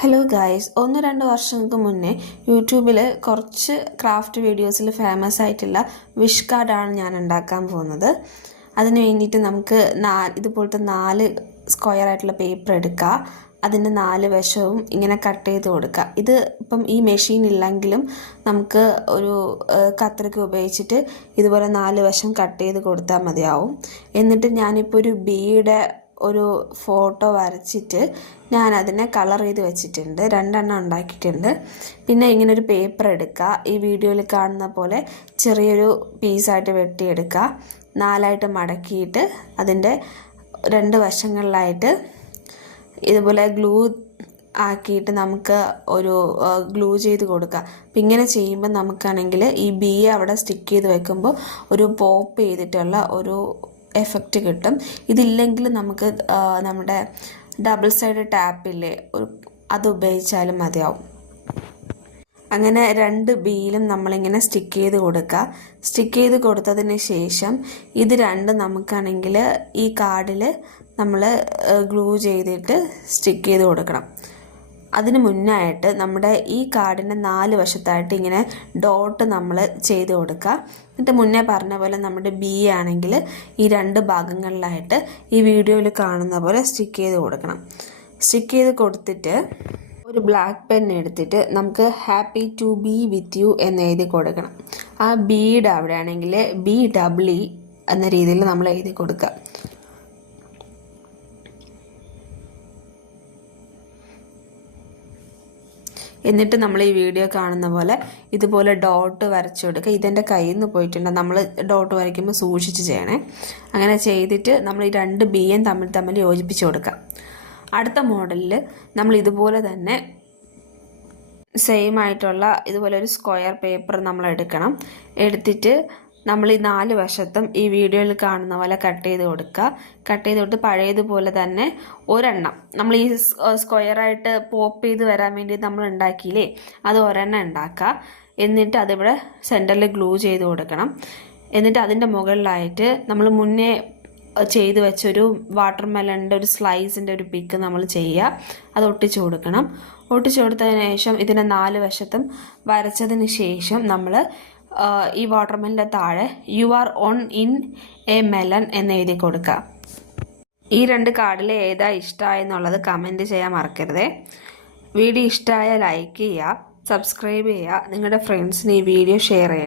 Hello guys, 1-2 വർഷങ്ങൾക്ക് മുന്നേ യൂട്യൂബിൽ കുറച്ച് ക്രാഫ്റ്റ് വീഡിയോസിൽ ഫേമസ് ആയിട്ടുള്ള വിഷ് കാർഡാണ് ഞാൻ ഉണ്ടാക്കാൻ പോകുന്നത്. അതിന് വേണ്ടിയിട്ട് നമുക്ക് ഇതുപോലത്തെ 4 സ്ക്വയർ ആയിട്ടുള്ള പേപ്പർ എടുക്കുക. അതിൻ്റെ 4 വശവും ഇങ്ങനെ കട്ട് ചെയ്ത് കൊടുക്കുക. ഇത് ഇപ്പം ഈ മെഷീൻ ഇല്ലെങ്കിലും നമുക്ക് ഒരു കത്രിക ഉപയോഗിച്ചിട്ട് ഇതുപോലെ 4 വശം കട്ട് ചെയ്ത് കൊടുത്താൽ മതിയാവും. എന്നിട്ട് ഞാനിപ്പോൾ ഒരു ബീയുടെ ഒരു ഫോട്ടോ വരച്ചിട്ട് ഞാൻ അതിനെ കളർ ചെയ്ത് വെച്ചിട്ടുണ്ട്. 2 എണ്ണം ഉണ്ടാക്കിയിട്ടുണ്ട്. പിന്നെ ഇങ്ങനെ ഒരു പേപ്പർ എടുക്കുക. ഈ വീഡിയോയിൽ കാണുന്ന പോലെ ചെറിയൊരു പീസായിട്ട് വെട്ടിയെടുക്കുക. 4ആയിട്ട് മടക്കിയിട്ട് അതിൻ്റെ 2 വശങ്ങളിലായിട്ട് ഇതുപോലെ ഗ്ലൂ ആക്കിയിട്ട് നമുക്ക് ഒരു ഗ്ലൂ ചെയ്ത് കൊടുക്കുക. അപ്പം ഇങ്ങനെ ചെയ്യുമ്പോൾ നമുക്കാണെങ്കിൽ ഈ ബി അവിടെ സ്റ്റിക്ക് ചെയ്ത് വെക്കുമ്പോൾ ഒരു പോപ്പ് ചെയ്തിട്ടുള്ള ഒരു എഫക്റ്റ് കിട്ടും. ഇതില്ലെങ്കിൽ നമുക്ക് നമ്മുടെ ഡബിൾ സൈഡ് ടാപ്പില്ലേ, അത് ഉപയോഗിച്ചാലും മതിയാവും. അങ്ങനെ 2 ബിയിലും നമ്മളിങ്ങനെ സ്റ്റിക്ക് ചെയ്ത് കൊടുക്കുക. സ്റ്റിക്ക് ചെയ്ത് കൊടുത്തതിന് ശേഷം ഇത് 2 നമുക്കാണെങ്കിൽ ഈ കാർഡിൽ നമ്മൾ ഗ്ലൂ ചെയ്തിട്ട് സ്റ്റിക്ക് ചെയ്ത് കൊടുക്കണം. അതിന് മുന്നായിട്ട് നമ്മുടെ ഈ കാർഡിൻ്റെ 4 വശത്തായിട്ട് ഇങ്ങനെ ഡോട്ട് നമ്മൾ ചെയ്ത് കൊടുക്കുക. എന്നിട്ട് മുന്നേ പറഞ്ഞ പോലെ നമ്മുടെ ബി ആണെങ്കിൽ ഈ 2 ഭാഗങ്ങളിലായിട്ട് ഈ വീഡിയോയിൽ കാണുന്ന പോലെ സ്റ്റിക്ക് ചെയ്ത് കൊടുക്കണം. സ്റ്റിക്ക് ചെയ്ത് കൊടുത്തിട്ട് ഒരു ബ്ലാക്ക് പെൻ എടുത്തിട്ട് നമുക്ക് happy to be with you എന്ന് എഴുതി കൊടുക്കണം. ആ ബിയുടെ അവിടെ ആണെങ്കിൽ BEE എന്ന രീതിയിൽ നമ്മൾ എഴുതി കൊടുക്കുക. എന്നിട്ട് നമ്മൾ ഈ വീഡിയോ കാണുന്ന പോലെ ഇതുപോലെ ഡോട്ട് വരച്ചു കൊടുക്കുക. ഇതെൻ്റെ കയ്യിൽ നിന്ന് പോയിട്ടുണ്ട്. നമ്മൾ ഡോട്ട് വരയ്ക്കുമ്പോൾ സൂക്ഷിച്ച് ചെയ്യണേ. അങ്ങനെ ചെയ്തിട്ട് നമ്മൾ ഈ 2 ബിയും തമ്മിൽ യോജിപ്പിച്ച് കൊടുക്കുക. അടുത്ത മോഡലിൽ നമ്മൾ ഇതുപോലെ തന്നെ സെയിം ആയിട്ടുള്ള ഇതുപോലെ ഒരു സ്ക്വയർ പേപ്പർ നമ്മൾ എടുക്കണം. എടുത്തിട്ട് നമ്മൾ ഈ 4 വശത്തും ഈ വീഡിയോയിൽ കാണുന്ന പോലെ കട്ട് ചെയ്ത് കൊടുക്കുക. കട്ട് ചെയ്ത് കൊടുത്ത് പഴയതുപോലെ തന്നെ ഒരെണ്ണം നമ്മൾ ഈ സ്ക്വയറായിട്ട് പോപ്പ് ചെയ്ത് വരാൻ വേണ്ടി നമ്മൾ ഉണ്ടാക്കിയില്ലേ, അത് ഒരെണ്ണം ഉണ്ടാക്കുക. എന്നിട്ട് അതിവിടെ സെൻറ്ററിൽ ഗ്ലൂ ചെയ്ത് കൊടുക്കണം. എന്നിട്ട് അതിൻ്റെ മുകളിലായിട്ട് നമ്മൾ മുന്നേ ചെയ്ത് വെച്ചൊരു വാട്ടർമെലണിൻ്റെ ഒരു സ്ലൈസിൻ്റെ ഒരു പിക്ക് നമ്മൾ ചെയ്യുക. അത് ഒട്ടിച്ചു കൊടുക്കണം. ഒട്ടിച്ചു കൊടുത്തതിന് ശേഷം ഇതിനെ 4 വശത്തും വരച്ചതിന് ശേഷം നമ്മൾ ഈ വാട്ടർമെലൻ്റെ താഴെ you are on in A melon എന്ന് എഴുതി കൊടുക്കുക. ഈ 2 കാർഡിൽ ഏതാ ഇഷ്ടമായെന്നുള്ളത് കമൻറ്റ് ചെയ്യാൻ മറക്കരുതേ. വീഡിയോ ഇഷ്ടമായ ലൈക്ക് ചെയ്യുക, സബ്സ്ക്രൈബ് ചെയ്യുക, നിങ്ങളുടെ ഫ്രണ്ട്സിന് ഈ വീഡിയോ ഷെയർ ചെയ്യുക.